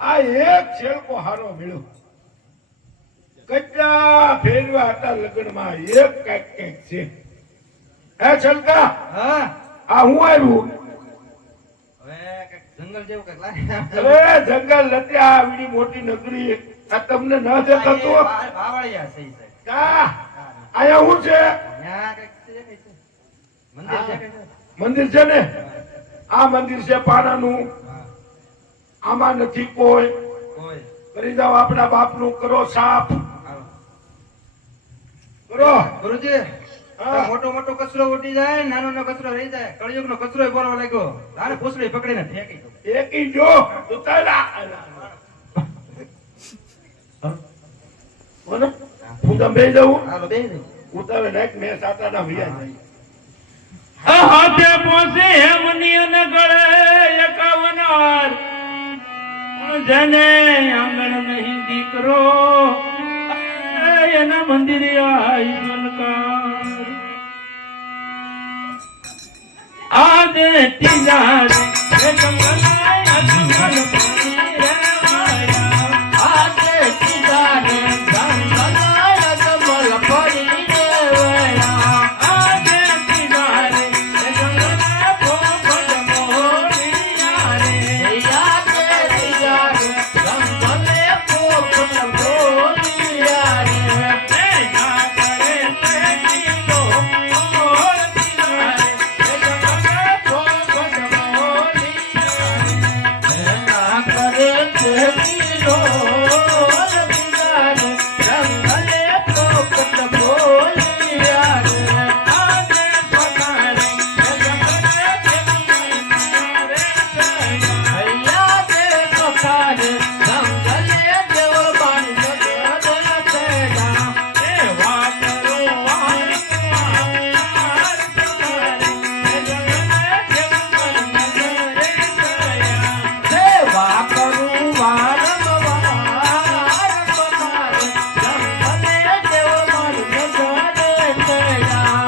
આ એક છેલકો હારો મળ્યો. કેટલા ફેરવા હતા લગ્નમાં, એક કઈક કઈક છે. હે છલકા, હા આ હું આવ્યું? હવે જંગલ જેવું કઈક લાગે. અરે જંગલ નથી, આ આવડી મોટી નગરી. આ તમને ન દેખાતું? વાવળિયા છે ઈ સાહેબ. કા આયા હું છે? ત્યાં કઈક છે, કઈક છે. મંદિર છે, કઈક છે. મંદિર છે ને? આ મંદિર છે પાણાનું. હા. આમાં નથી કોઈ. કોઈ કરી જાઓ આપણા બાપનું, કરો સાફ હાલો. કરો. ગુરુજી હા. મોટો મોટો કચરો ઉડી જાય, નાનો નાનો કચરો રહી જાય. કળિયુગ નો કચરો બોલવા લાગ્યો. તારે પૂછડી પકડીને ફેંકી દો. એકી જો ઉતારા. બોલો હું તમે બેસી જાઉં. હાલો બેહી દે. ઉતારે નાખ, મેં સાતાના ભૈયા જાય. હાથે પોસે હેમની અને ગળે એકાવન વાર જેને આંગણ નહીં દીકરો એના મંદિરે આઈ મનકાર આજે તીજા રે જંગલાય અજમલ પાણી રે માયા આજે તીજા રે જંગલાય અજમલ પાણી રે માયા આજે તીજા રે જંગલાય પોપટ મોરિયા રે આજે તીજા રે જંગલે પોપટ મોરિયા રે ના કરે તે કિલો મોર તીજા રે જંગલે પોપટ મોરિયા રે ના કરે તે કિલો મોર તીજા રે જંગલે પોપટ મોરિયા રે આજે પધારે જંગલે હૈયા તે પધારે જંગલે દેવ બાણી જગત તેડા એ વાતરો વાર પધારે જંગલે દેવ બાણી નજરે થયા સેવા કરું વારંવાર પધારે જંગલે દેવ બાણી નજરે થયા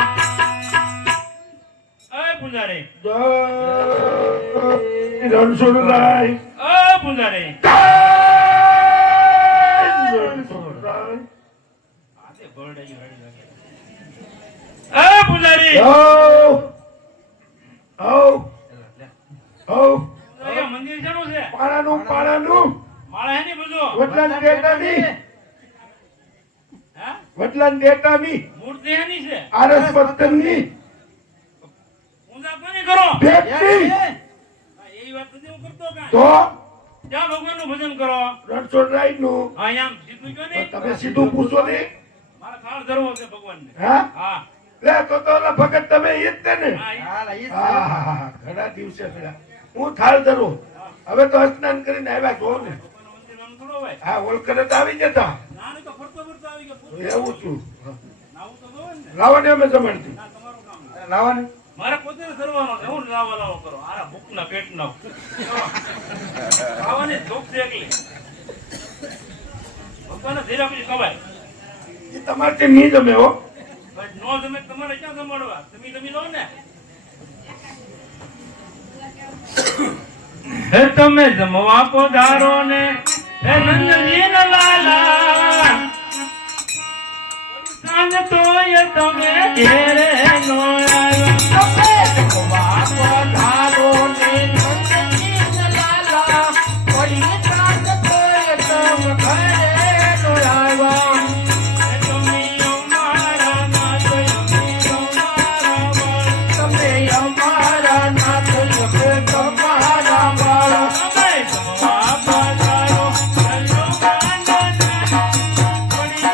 અય પૂજારી જય રણછોડરાય. અય પૂજારી જય રણછોડરાય. આજે બરડાયું રડી લાગે અય પૂજારી આવ. આવ. આવ. અહીંયા મંદિર શેનું છે પાણાનું પાણાનું માળા હેની બધું વડલાન ડેટાની હે વડલાન ડેટાની મૂર્તિ હેની છે આરસ પત્તનની પૂજા કોની કરો ભેટની. હા, એવી વાત નથી હું કરતો કાંઈ. તો ક્યાં ભગવાનનું ભજન કરો રણછોડરાયનું. અહીંયા આમ સીધું કયો નહીં તમે સીધું પૂછો ને. મારે થાળ ધરવો છે ભગવાનને હા હા લે તો ઓલા ભગત તમે ઈ જ તે ને. હા ઈ. હાલો ઈ જ હા છે. હા હા ઘણા દિવસે થયા. હું થાળ ધરું. હવે તો સ્નાન કરીને આવ્યા છો ને. ભગવાનનું મંદિર આમ થોડો હોય હા ઓલકરે તો આવી જતા. ના નહીં તો ફરતો ફરતો આવી ગયો એવું છું. નાવું તો જોવે ને લાવો ને અમે જમાડતી. ના તમારું કામ નહીં. લાવો ને. મારે પોતે ધરવાનો છે હું લાવો લાવો કરો આરા ભૂખના પેટના ખાવાની ભૂખ છે એકલી ભગવાનને ધીરા પછી ખવાય એ તમારે નહીં જમે હો. બસ નો જમે તમારે ક્યાં જમાડવા તમે જમી લો ને હે તમે જમવા પધારો ને હે નંદજી ના લાલા સાંજ તો એ તમે ઘેરે નો આવ્યા તમે જમવા પધારો ને નંદજી ના લાલા કોઈ સાંજ તો એ તમે ઘરે નો આવ્યા હે તમે અમારા નાથ અમે અમારા બાળ તમે અમારા નાથ અમે તમારા બાળ તમે જમવા પધારો હલો ગાંડા પડી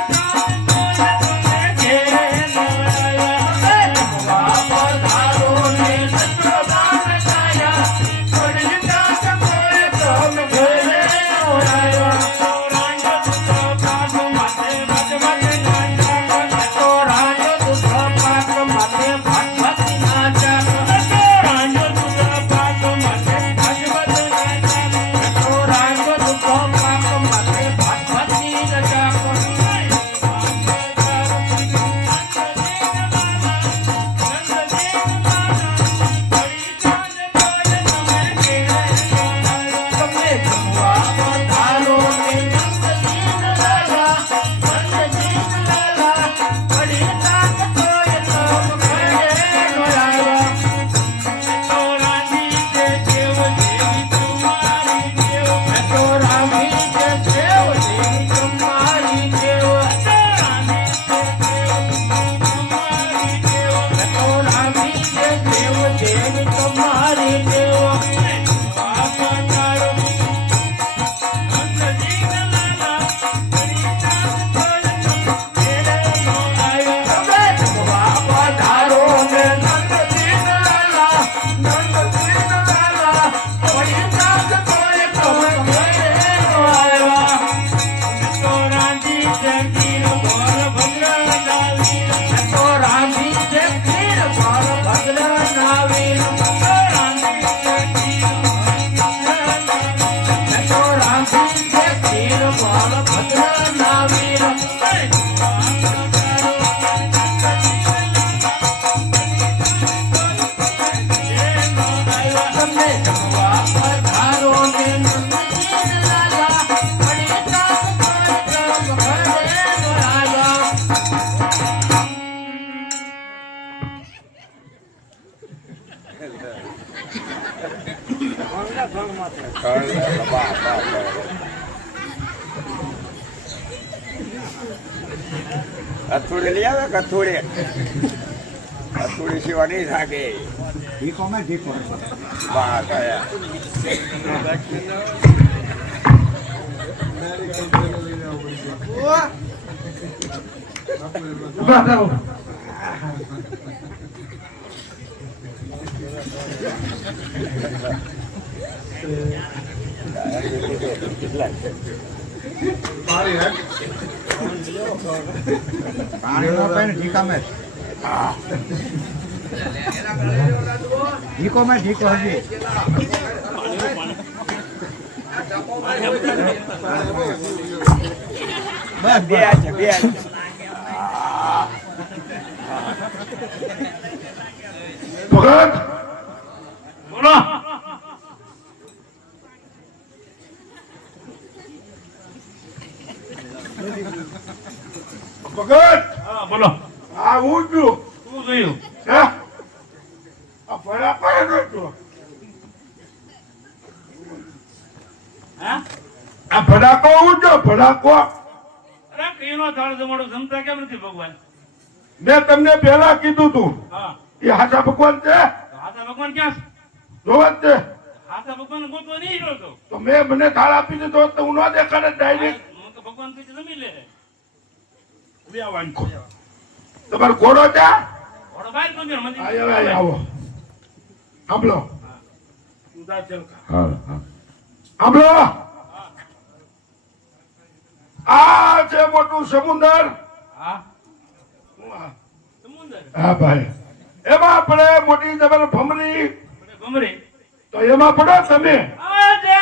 કથોડી લઈ આવે કથોડી કથોડી સિવાય નહીં થાકે બા ગયા ઉભા થાઓ. ઢીકો માં ઢીકો હજી બસ બે છે બે છે ભગત બોલો ભગત હા બોલો આ ઉડ્યું શું જોયું હે આ ફળા પાડે નતો હા આ ફડાકો ઉડ્યો ફડાકો અરે કઈનો થાળ જમાડો જમતા કેમ નથી ભગવાન મેં તમને પહેલા કીધું તું હા એ હાચા ભગવાન છે હાથા ભગવાન ક્યાં છે જોવા જ છે હાથા ભગવાન ગોતવા નહીં રહ્યો તો તો મેં મને થાળ આપી દીધો હોત તો હું ન દેખાડે ડાયરેક્ટ હું તો ભગવાન થી જમી લે બે વાંખો તમારો ઘોડો છે ઘોડો બહાર કોણ મંદિર આવો આવો સાંભળો ઉદાસ ચલકા હા હા સાંભળો આ છે મોટું સમુદ્ર હા સમુદ્ર હા ભાઈ એમાં આપણે મોટી જબર ભમરી ભમરી તો એમાં પડો તમે આજે